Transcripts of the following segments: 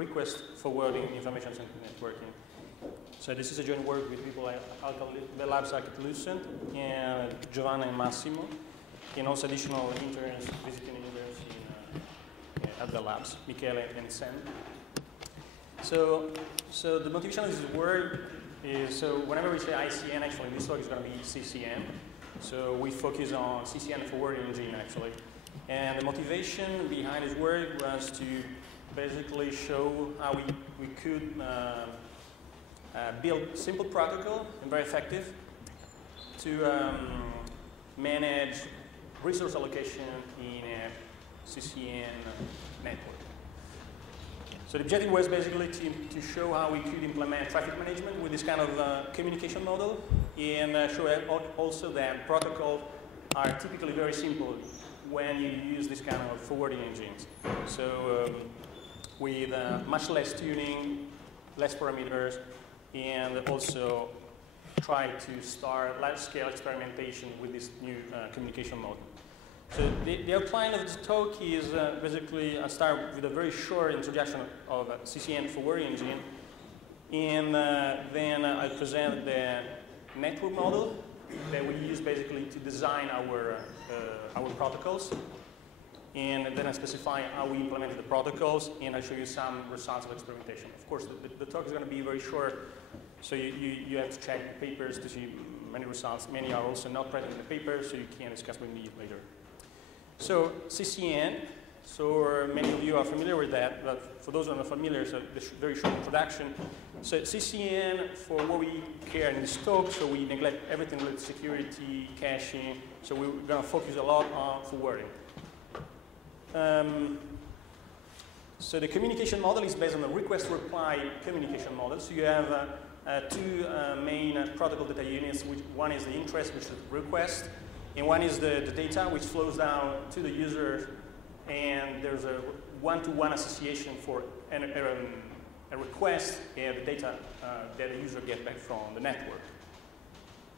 request forwarding information-centric networking. So this is a joint work with people like the labs like Lucent and Giovanna and Massimo, and also additional interns, visiting interns at the labs, Michele and Sam. So the motivation of this work is, so whenever we say ICN, actually this talk is going to be CCN. So we focus on CCN forwarding engine actually. And the motivation behind this work was to basically show how we could build simple protocol and very effective to manage resource allocation in a CCN network. So the objective was basically to show how we could implement traffic management with this kind of communication model, and show also that protocols are typically very simple when you use this kind of forwarding engines. So with much less tuning, less parameters, and also try to start large-scale experimentation with this new communication model. So the outline of this talk is basically I start with a very short introduction of CCN forwarding engine, and then I present the network model that we use basically to design our protocols, and then I specify how we implemented the protocols, and I show you some results of experimentation. Of course, the talk is going to be very short, so you have to check the papers to see many results. Many are also not present in the paper, so you can discuss with me later. So CCN, so many of you are familiar with that, but for those who are not familiar, so this very short introduction. So CCN, for what we care in this talk, so we neglect everything with security, caching, so we're going to focus a lot on forwarding. So the communication model is based on a request-reply communication model. So you have two main protocol data units. One is the interest, which is the request, and one is the data, which flows down to the user, and there's a one-to-one association for a request and the data that the user gets back from the network.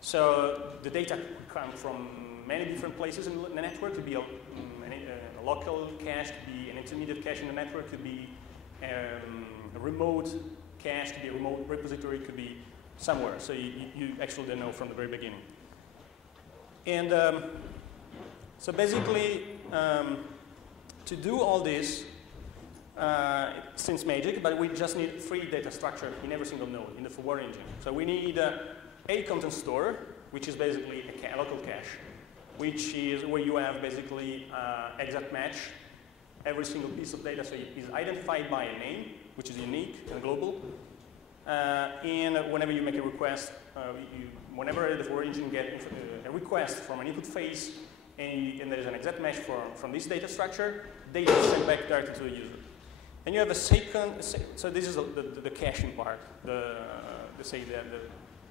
So the data come from many different places in the network. Could be a local cache, could be an intermediate cache in the network, could be a remote cache, could be a remote repository, could be somewhere. So you actually don't know from the very beginning. And so basically, to do all this, seems magic, but we just need 3 data structure in every single node in the forwarding engine. So we need a content store, which is basically a local cache, which is where you have basically exact match. Every single piece of data so it is identified by a name, which is unique and global. And whenever you make a request, whenever the forwarding engine gets a request from an input phase, and there is an exact match from this data structure, data is sent back directly to the user. And you have a second, so this is the caching part, the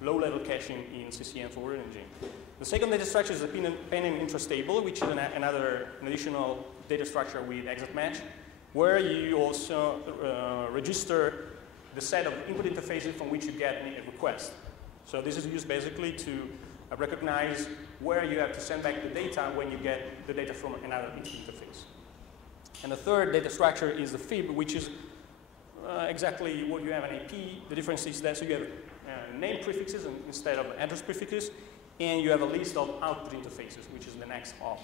low-level caching in CCN forwarding engine. The second data structure is the pen and interest table, which is an additional data structure with exact match, where you also register the set of input interfaces from which you get a request. So this is used basically to recognize where you have to send back the data when you get the data from another interface. And the third data structure is the fib, which is exactly what you have an AP. The difference is that so you have name prefixes instead of address prefixes, and you have a list of output interfaces, which is the next hop.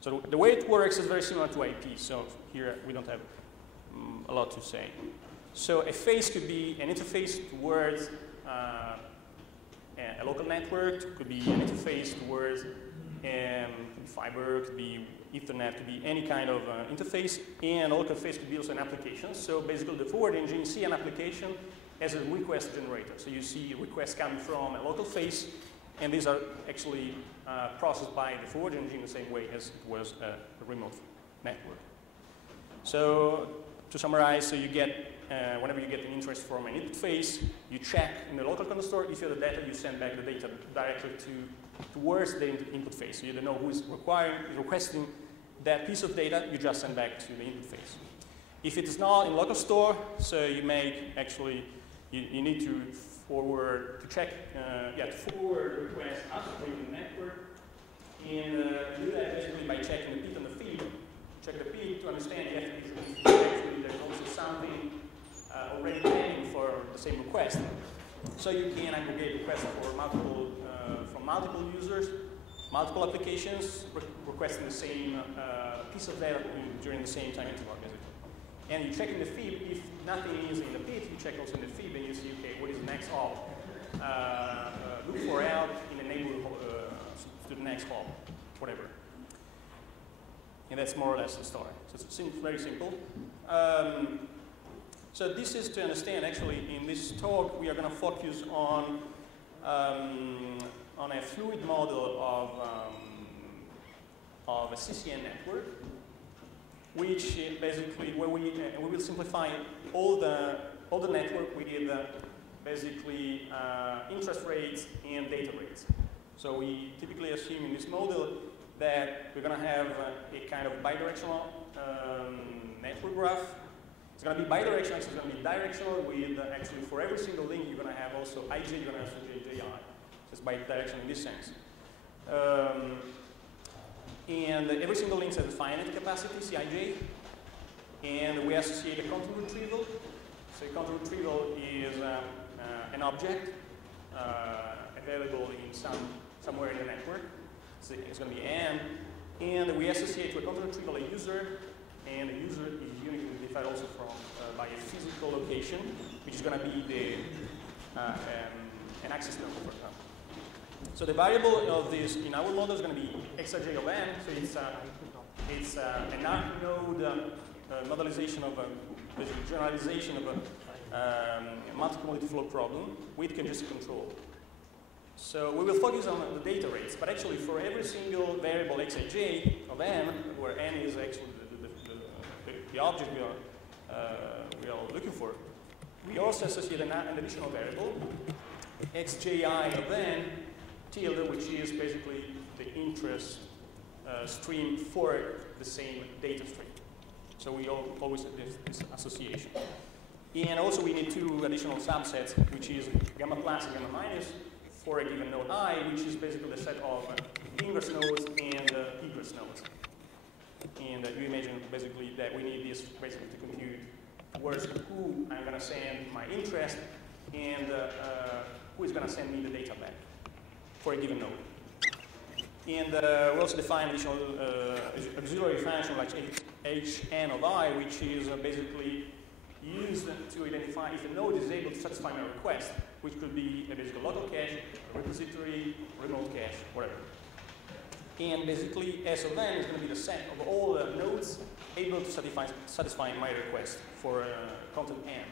So the way it works is very similar to IP. So here we don't have a lot to say. So a face could be an interface towards a local network, could be an interface towards fiber, could be Ethernet, could be any kind of interface, and a local face could be also an application. So basically the forward engine, you see an application as a request generator. So you see requests coming from a local face, and these are actually processed by the forward engine the same way as it was a remote network. So to summarize, so you get whenever you get an interest from an input phase, you check in the local content store. If you have the data, you send back the data directly towards the input phase. So you don't know who is requesting that piece of data. You just send back to the input phase. If it is not in local store, so you make actually you need to forward to check to forward the request upstream in the network, and do that basically by checking the bit on the feed. Check the bit to understand if actually there's also something same request. So you can aggregate requests for from multiple users, multiple applications, requesting the same piece of data during the same time interval, basically. And you check in the fib. If nothing is in the pit, you check also in the fib, and you see, okay, what is the next hop? Look for help in the neighborhood to the next hop, whatever. And that's more or less the story. So it's very simple. So this is to understand, actually, in this talk, we are going to focus on a fluid model of a CCN network, which basically, where we will simplify all the network with basically interest rates and data rates. So we typically assume in this model that we're going to have a kind of bidirectional network graph. It's going to be bidirectional, so it's going to be directional with actually for every single link you're going to have also ij, you're going to have JI. So it's bidirectional in this sense. And every single link has a finite capacity, Cij, and we associate a content retrieval. So a content retrieval is an object available in somewhere in the network. So it's going to be n, and we associate to a content retrieval a user, and the user is uniquely identified also by a physical location, which is going to be an access number, for example. So the variable of this in our model is going to be xij of n. So it's an node modelization of basically generalization of a multi-commodity flow problem with congestion control. So we will focus on the data rates, but actually for every single variable xij of n, where n is actually the object we are looking for, we also associate an additional variable, xji of n tilde, which is basically the interest stream for the same data stream. So we always have this association. And also we need two additional subsets, which is gamma plus and gamma minus for a given node I, which is basically the set of ingress nodes and egress nodes. And you imagine basically that we need this basically to compute where's who I'm going to send my interest and who is going to send me the data back for a given node. And we also define additional auxiliary function like hn of I, which is basically used to identify if a node is able to satisfy my request, which could be a basically local cache, a repository, remote cache, whatever. And basically, S of n is going to be the set of all the nodes able to satisfy my request for content n.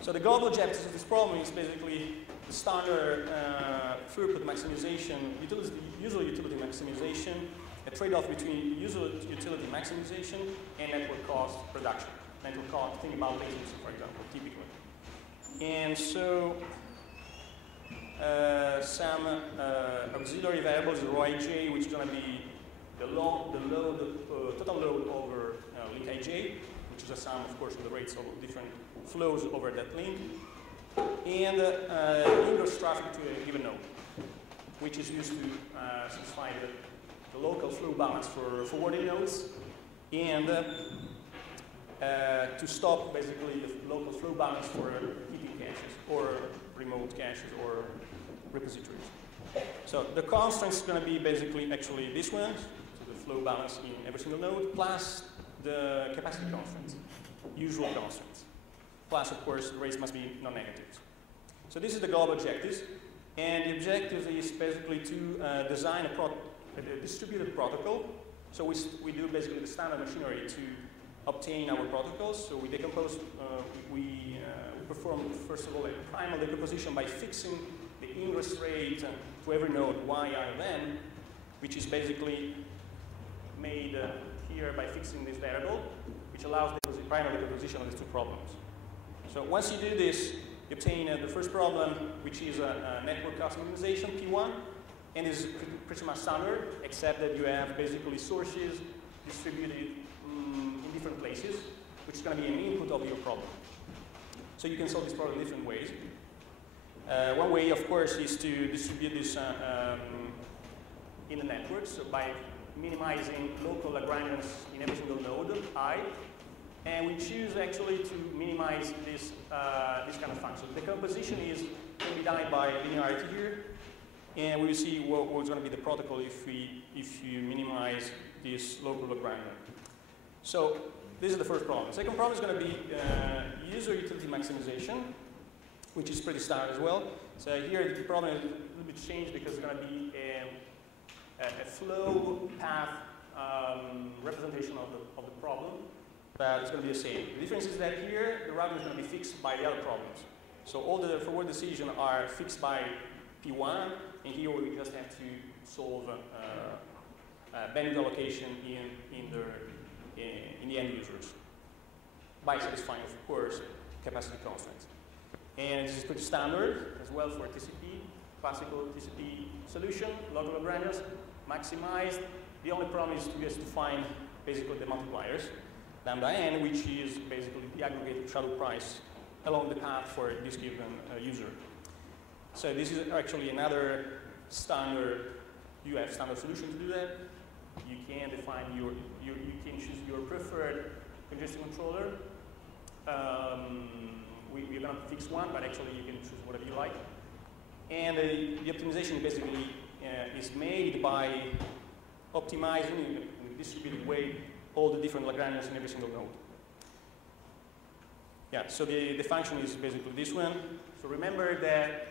So the global objective of this problem is basically the standard throughput maximization, usual utility maximization, a trade-off between usual utility maximization and network cost reduction. Network cost, think about latency, for example, typically. And so some auxiliary variables, rho ij, which is going to be the total load over link ij, which is a sum, of course, of the rates of different flows over that link, and ingress traffic to a given node, which is used to satisfy the local flow balance for forwarding nodes, and to stop basically the local flow balance for heaping caches or remote caches or repositories. So the constraint is going to be basically actually this one, so the flow balance in every single node, plus the capacity constraints, usual constraints. Plus, of course, the rates must be non-negatives. So this is the global objectives, and the objective is basically to design a distributed protocol. So we do basically the standard machinery to obtain our protocols. So we decompose, we perform, first of all, a primal decomposition by fixing the ingress rate to every node yi of n, which is basically made here by fixing this variable, which allows the primal decomposition of these two problems. So once you do this, you obtain the first problem, which is a network cost minimization, P1, and is pretty much standard, except that you have basically sources distributed in different places, which is going to be an input of your problem. So you can solve this problem in different ways. One way, of course, is to distribute this in the network, so by minimizing local Lagrangians in every single node, I, And we choose actually to minimize this kind of function. The composition can be done by linearity here. And we will see what's going to be the protocol if you minimize this local Lagrangian. So this is the first problem. The second problem is going to be user utility maximization, which is pretty standard as well. So here the problem is a little bit changed because it's going to be a flow path representation of the problem, but it's going to be the same. The difference is that here the routing is going to be fixed by the other problems. So all the forward decisions are fixed by P1, and here we just have to solve bandwidth allocation in the end users by satisfying, of course, capacity constraints. And this is pretty standard as well for TCP, classical TCP solution, local Lagrangians, maximized. The only problem is to find basically the multipliers, lambda n, which is basically the aggregated shadow price along the path for this given user. So this is actually another standard UF standard solution to do that. You can define you can choose your preferred congestion controller. We're going to fix one, but actually you can choose whatever you like. And the optimization basically is made by optimizing in a distributed way all the different Lagrangians in every single node. Yeah, so the function is basically this one. So remember that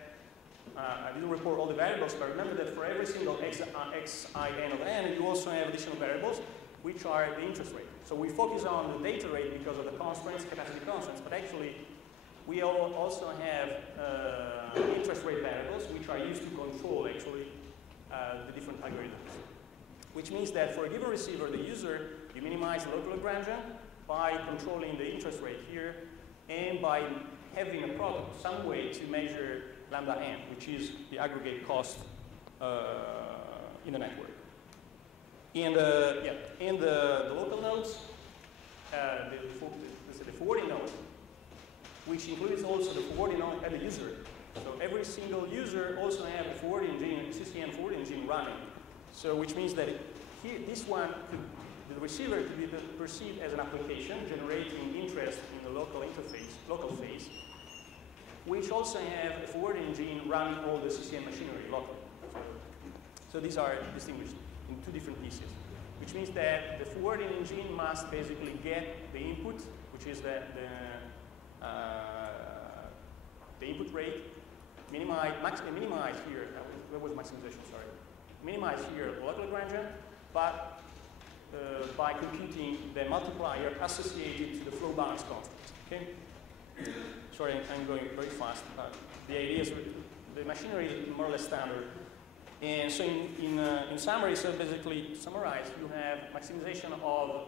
I didn't report all the variables, but remember that for every single xin of n, you also have additional variables, which are the interest rate. So we focus on the data rate because of the constraints, capacity constraints, but actually we also have interest rate variables, which are used to control actually the different algorithms. Which means that for a given receiver, the user, you minimize the local Lagrangian by controlling the interest rate here, and by having a protocol, some way to measure lambda n, which is the aggregate cost in the network. In the local nodes, the forwarding node, which includes also the forwarding node and the user. So every single user also has a forwarding engine, CCN forwarding engine running. So which means that here, this one, the receiver could be perceived as an application generating interest in the local interface, local phase, which also have a forwarding engine running all the CCM machinery locally. So these are distinguished in two different pieces, which means that the forwarding engine must basically get the input, which is the input rate, minimize here, that was maximization, sorry. Minimize here the local Lagrangian, but by computing the multiplier associated to the flow balance constant. Okay? Sorry, I'm going very fast. The idea is the machinery is more or less standard. And so in summary, so basically to summarize, you have maximization of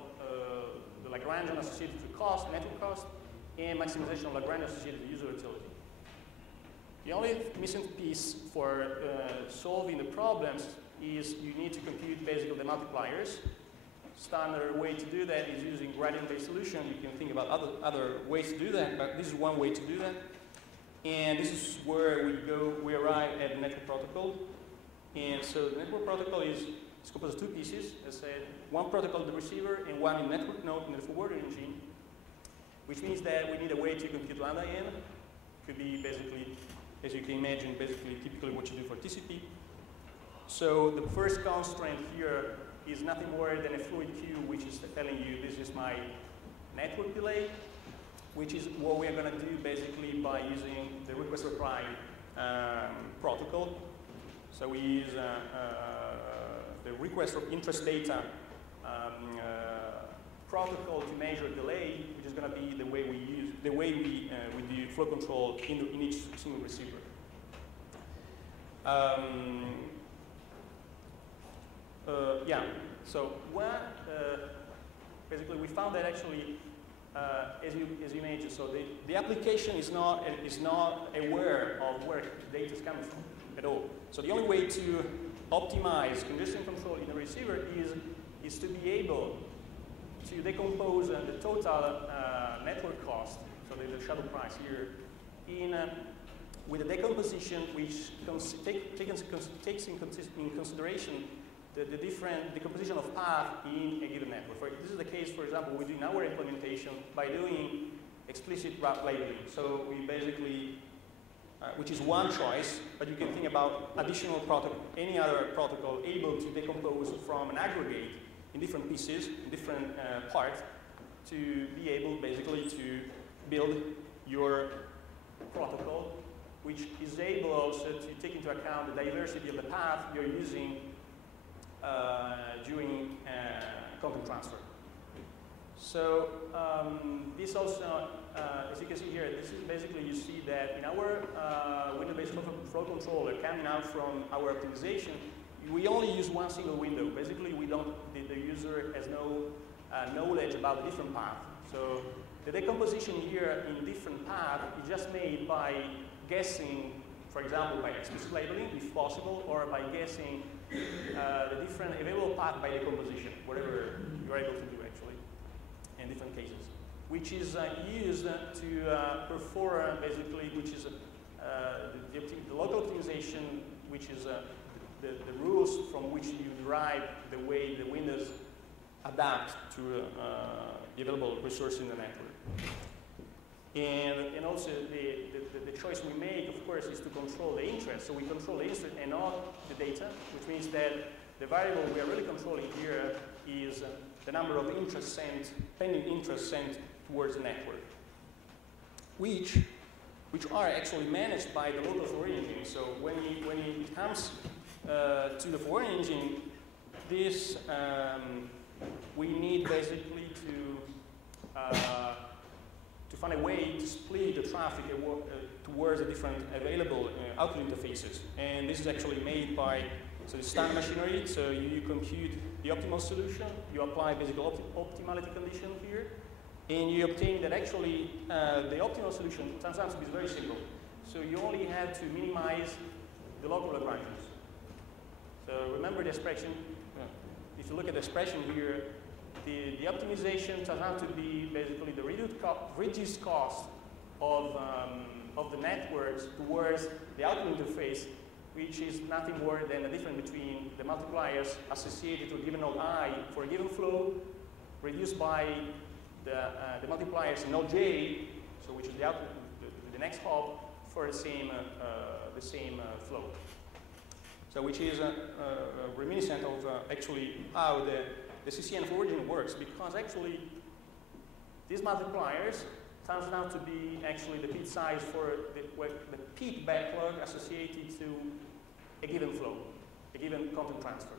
the Lagrangian associated to cost, network cost, and maximization of Lagrangian associated to user utility. The only missing piece for solving the problems is you need to compute basically the multipliers. Standard way to do that is using gradient-based solution. You can think about other ways to do that, but this is one way to do that. And this is where we arrive at the network protocol. And so the network protocol is composed of two pieces. As I said, one protocol, the receiver, and one in network node in the forwarding engine, which means that we need a way to compute lambda n. Could be basically, as you can imagine, basically typically what you do for TCP. So the first constraint here is nothing more than a fluid queue, which is telling you this is my network delay, which is what we are going to do basically by using the request reply protocol. So we use the request of interest data protocol to measure delay, which is going to be the way we do flow control in each single receiver. Yeah, so what basically we found that actually, as you mentioned, so the application is not aware of where data is coming from at all. So the only way to optimize congestion control in a receiver is to be able to decompose the total network cost, so there's a shadow price here, with a decomposition which takes in consideration the different decomposition of path in a given network. This is the case, for example, we do in our implementation by doing explicit route labeling. So we basically, which is one choice, but you can think about additional protocol, any other protocol able to decompose from an aggregate in different pieces, in different parts, to be able basically to build your protocol, which is able also to take into account the diversity of the path you're using during content transfer. So this also, as you can see here, this is basically, you see that in our window-based flow controller coming out from our optimization, we only use one single window. Basically, we don't, the user has no knowledge about the different path. So the decomposition here in different path is just made by guessing, for example, by explicit labeling, if possible, or by guessing the different available path by decomposition, whatever you're able to do actually, in different cases, which is used to perform basically, which is the local optimization, which is the rules from which you derive the way the windows adapt to the available resource in the network. And also the choice we make, of course, is to control the interest. So we control the interest and not the data, which means that the variable we are really controlling here is the number of interest sent, pending interest sent towards the network, which are actually managed by the local forwarding engine. So when it comes to the forwarding engine, this we need basically to find a way to split the traffic towards the different available output interfaces. And this is actually made by the standard machinery. So you compute the optimal solution, you apply basically optimality condition here, and you obtain that actually the optimal solution turns out to be very simple. So you only have to minimize the local Lagrangians. So remember the expression. If you look at the expression here, the optimization turns out to be basically the reduced cost of the networks towards the output interface, which is nothing more than the difference between the multipliers associated to a given node I for a given flow, reduced by the multipliers in node J, so which is the output, the next hop for the same flow. So which is reminiscent of actually how the CCN forwarding works, because actually these multipliers turns out to be actually the bit size for the peak backlog associated to a given flow, a given content transfer.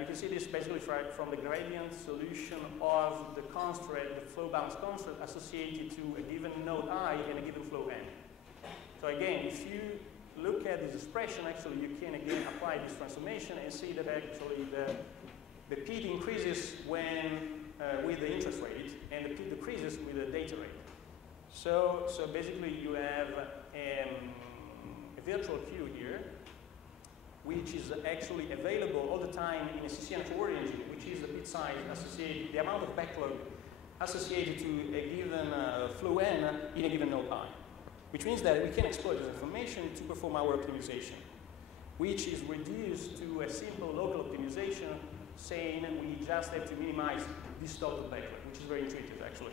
You can see this basically from the gradient solution of the constraint, the flow balance constraint associated to a given node I and a given flow N. So again, if you look at this expression, actually you can again apply this transformation and see that actually the peak increases when with the interest rate, and the peak decreases with the data rate. So basically you have a virtual queue here, which is actually available all the time in a CCN forwarding engine, which is the bit size associated, the amount of backlog associated to a given flow N in a given node I, which means that we can exploit this information to perform our optimization, which is reduced to a simple local optimization, saying we just have to minimize this total backlog, which is very intuitive actually.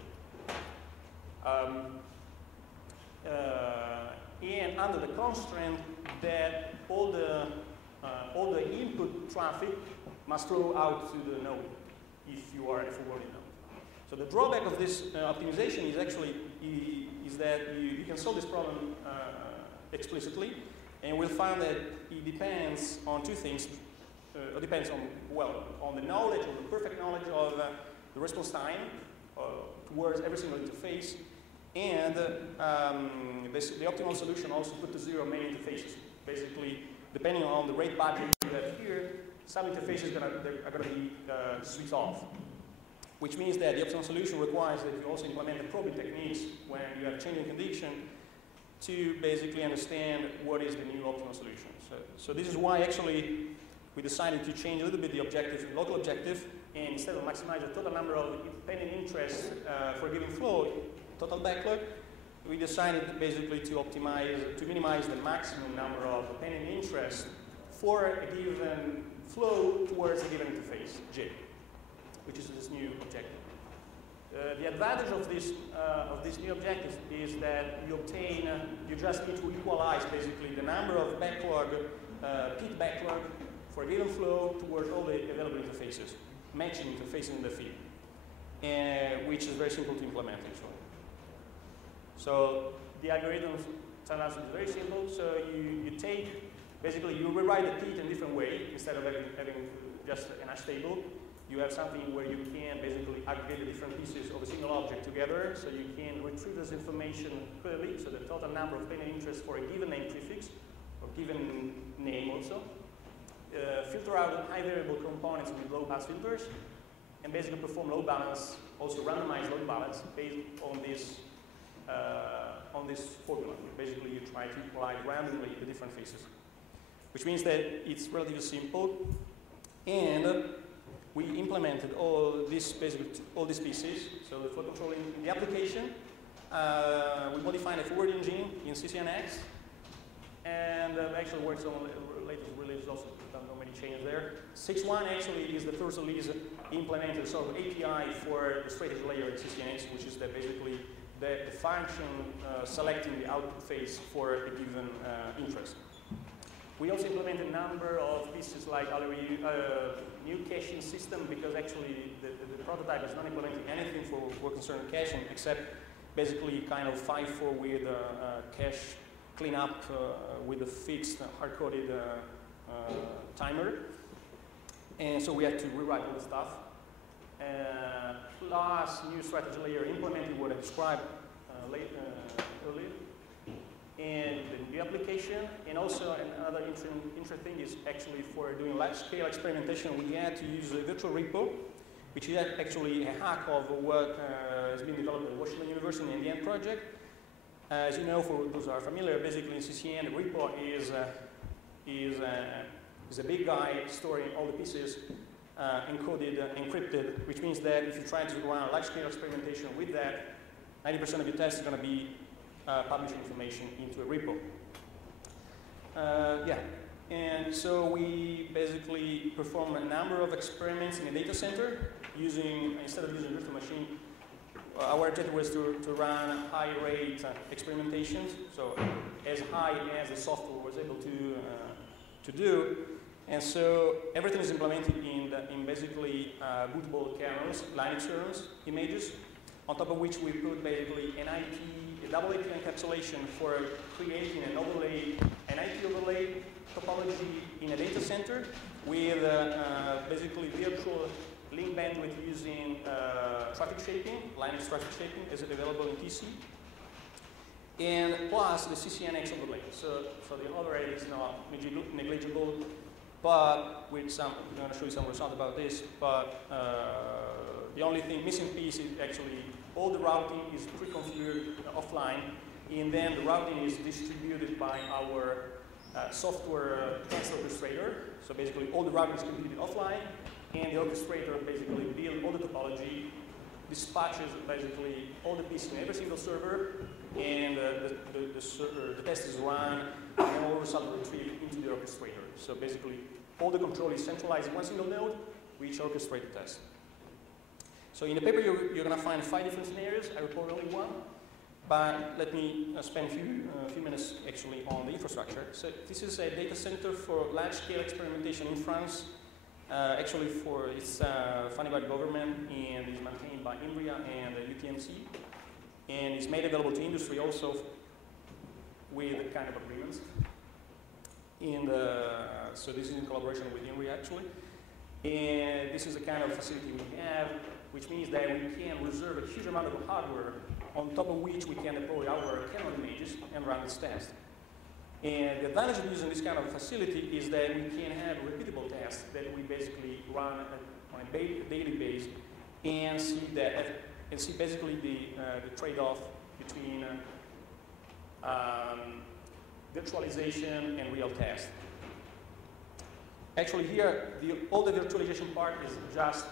And under the constraint that all the input traffic must flow out to the node if you are a forwarding node. So the drawback of this optimization is actually that you can solve this problem explicitly, and we'll find that it depends on two things. It depends on, well, on the knowledge, on the perfect knowledge of the response time towards every single interface, and the optimal solution also put to zero many interfaces. Basically, depending on the rate budget you have here, some interfaces are going to be switched off, which means that the optimal solution requires that you also implement the probing techniques when you have changing condition to basically understand what is the new optimal solution. So this is why actually we decided to change a little bit the objective, the local objective, and instead of maximize the total number of pending interest for a given flow, total backlog, we decided basically to optimize, to minimize the maximum number of pending interest for a given flow towards a given interface, J, which is this new objective. The advantage of this new objective is that you just need to equalize basically the number of backlog, peak backlog for a given flow towards all the available interfaces, matching interfaces in the feed, which is very simple to implement actually. So the algorithm turns out to be very simple. So you basically you rewrite the peak in a different way. Instead of having just an hash table, you have something where you can basically aggregate the different pieces of a single object together, so you can retrieve this information clearly, so the total number of pending interests for a given name prefix, or given name also. Filter out high variable components with low pass filters, and basically perform load balance, also randomize load balance based on this formula. Basically, you try to equalize randomly the different phases, which means that it's relatively simple, and we implemented all these pieces. So the flow control in the application, we modified the forward engine in CCNX, and actually works on latest release also. Not many changes there. 6.1 actually is the first release implemented sort of API for the strategy layer in CCNX, which is basically the function selecting the output phase for a given interest. We also implemented a number of pieces like new caching system, because actually the prototype is not implementing anything for concern caching except basically kind of FIFO with cache cleanup with a fixed hard-coded timer. And so we had to rewrite all the stuff. Plus new strategy layer implemented what I described earlier. And the new application, and also another interesting thing is actually for doing large-scale experimentation, we had to use a virtual repo, which is actually a hack of what has been developed at Washington University in the End project. As you know, for those who are familiar, basically in CCN, the repo is a big guy storing all the pieces encoded, encrypted, which means that if you try to run a large-scale experimentation with that, 90% of your tests are going to be publishing information into a repo. And so we basically perform a number of experiments in a data center using, instead of using a virtual machine, our objective was to run high-rate experimentations, so as high as the software was able to do. And so everything is implemented in basically bootable kernels, Linux kernels, images, on top of which we put basically a double IP encapsulation for creating an IP overlay topology in a data center with basically virtual link bandwidth using traffic shaping, Linux traffic shaping, is available in TC, and plus the CCNX overlay. So the overlay is not negligible, but with some, I'm going to show you some results about this, but the only missing piece is actually all the routing is pre-configured offline, and then the routing is distributed by our software test orchestrator. So basically all the routing is completed offline, and the orchestrator basically builds all the topology, dispatches basically all the pieces in every single server, and the test is run, and all results are retrieved into the orchestrator. So basically all the control is centralized in one single node, which orchestrates the test. So in the paper, you're going to find 5 different scenarios. I report only one, but let me spend a few minutes actually on the infrastructure. So this is a data center for large-scale experimentation in France. Actually, it's funded by the government and is maintained by INRIA and UTMC, and it's made available to industry also with kind of agreements. And so this is in collaboration with INRIA actually, and this is the kind of facility we have, which means that we can reserve a huge amount of hardware on top of which we can deploy our kernel images and run this test. And the advantage of using this kind of facility is that we can have repeatable tests that we basically run on a daily basis and see basically the trade-off between virtualization and real test. Actually, here all the virtualization part is just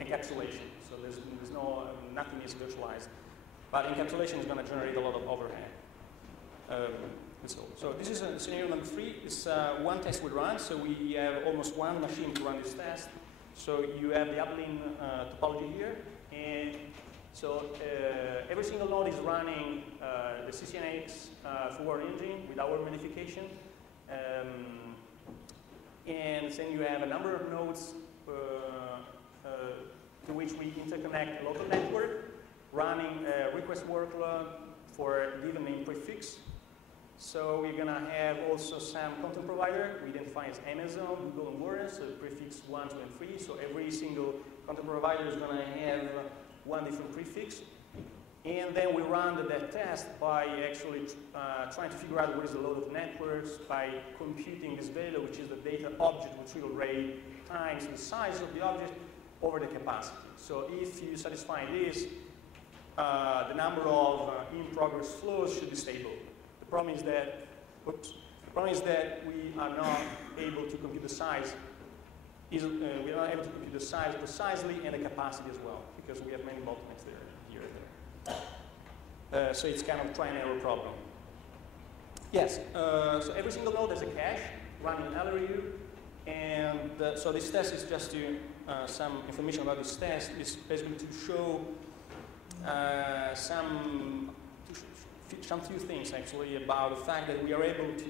encapsulation. So there's nothing is virtualized, but encapsulation is going to generate a lot of overhead. installed. So this is scenario number 3. It's one test we run, so we have almost one machine to run this test. So you have the uplink topology here, and so every single node is running the CCNX forward engine with our modification. And then you have a number of nodes to which we interconnect a local network, running a request workload for a given name prefix. So we're going to have also some content provider we identify as Amazon, Google, and Warren, so prefix 1, 2, and 3. So every single content provider is going to have one different prefix. And then we run that test by actually trying to figure out what is the load of networks by computing this value, which is the data object retrieval rate times the size of the object over the capacity. So if you satisfy this, the number of in-progress flows should be stable. The problem is that, we are not able to compute the size. We are not able to compute the size precisely and the capacity as well, because we have many bottlenecks there, here and there. So it's kind of a try and error problem. Yes, so every single node has a cache running LRU, and so this test is just to some information about this test. It's basically to show some few things actually about the fact that we are able to,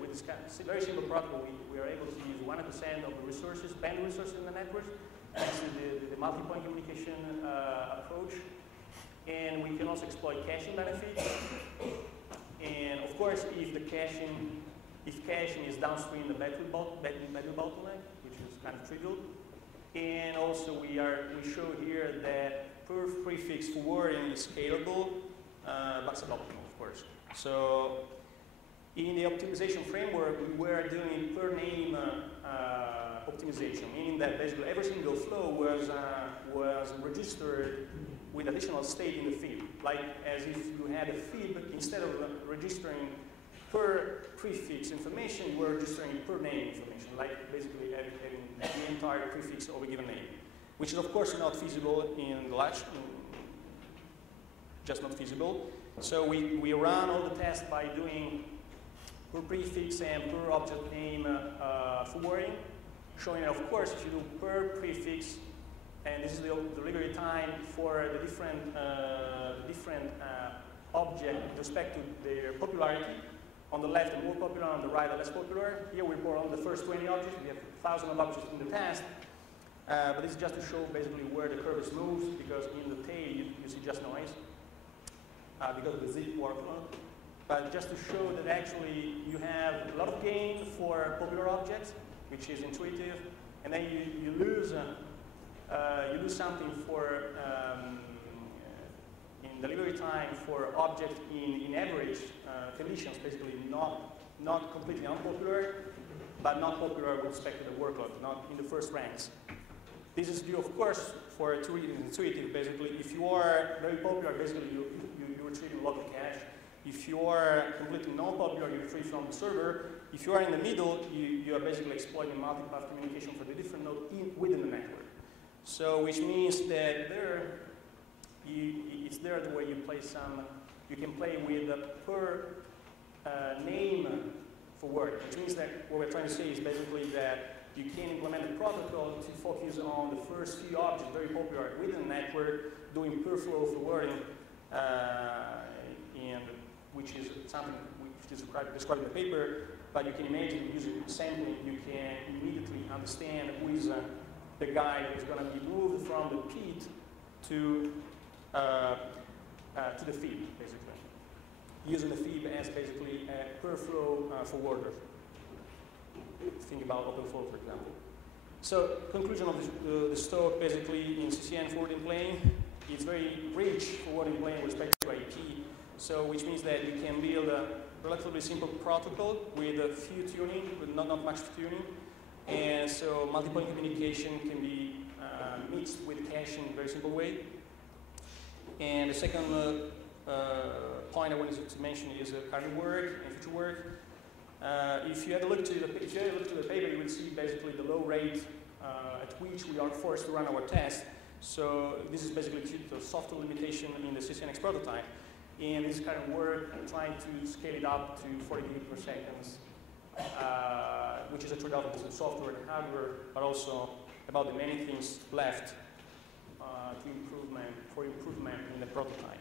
with this kind of very simple protocol, we are able to use 100% of the resources, bandwidth resources in the network, thanks to the multi-point communication approach. And we can also exploit caching benefits. And of course, if caching is downstream the battery bottleneck, which is kind of trivial. And also we show here that per prefix forwarding is scalable, but suboptimal, of course. So in the optimization framework, we were doing per name optimization, meaning that basically every single flow was registered with additional state in the fib, like as if you had a fib, instead of registering per prefix information, you were registering per name information, like basically having the entire prefix of a given name, which is of course not feasible in large, just not feasible. So we run all the tests by doing per prefix and per object name forwarding, showing that of course if you do per prefix, and this is the delivery time for the different object with respect to their popularity. On the left, the more popular, on the right, the less popular. Here we report on the first 20 objects. We have thousands of objects in the test. But this is just to show basically where the curve is moved, because in the tail you see just noise because of the zip workload. But just to show that actually you have a lot of gain for popular objects, which is intuitive, and then you lose something for in delivery time for objects in average conditions, basically not completely unpopular, but not popular with respect to the workload, not in the first ranks. This is due, of course, for two reasons. Intuitive, basically, if you are very popular, basically you retrieve local cache. If you are completely non-popular, you retrieve from the server. If you are in the middle, you are basically exploiting multipath communication for the different node within the network. So, which means that it's there the way you play you can play with per name forward, which means that what we're trying to say is basically that you can implement a protocol to focus on the first few objects very popular within the network, doing per flow forwarding, and which is something which is described in the paper. But you can imagine using sampling, you can immediately understand who is the guy who is going to be moved from the pit to the fib, basically, using the fib as basically a per flow forwarder. Think about OpenFlow, for example. So, conclusion of this talk, basically, in CCN forwarding plane, it's very rich forwarding plane with respect to IP. So, which means that you can build a relatively simple protocol with a few tuning, with not much tuning. And so, multi-point communication can be mixed with caching in a very simple way. And the second point I wanted to mention is current work and future work. If you had a look to the paper, you will see basically the low rate at which we are forced to run our test. So this is basically due to the software limitation in the CCNX prototype. in this kind of work and trying to scale it up to 40 gig per second, which is a trade-off between software and hardware, but also about the many things left for improvement in the prototype.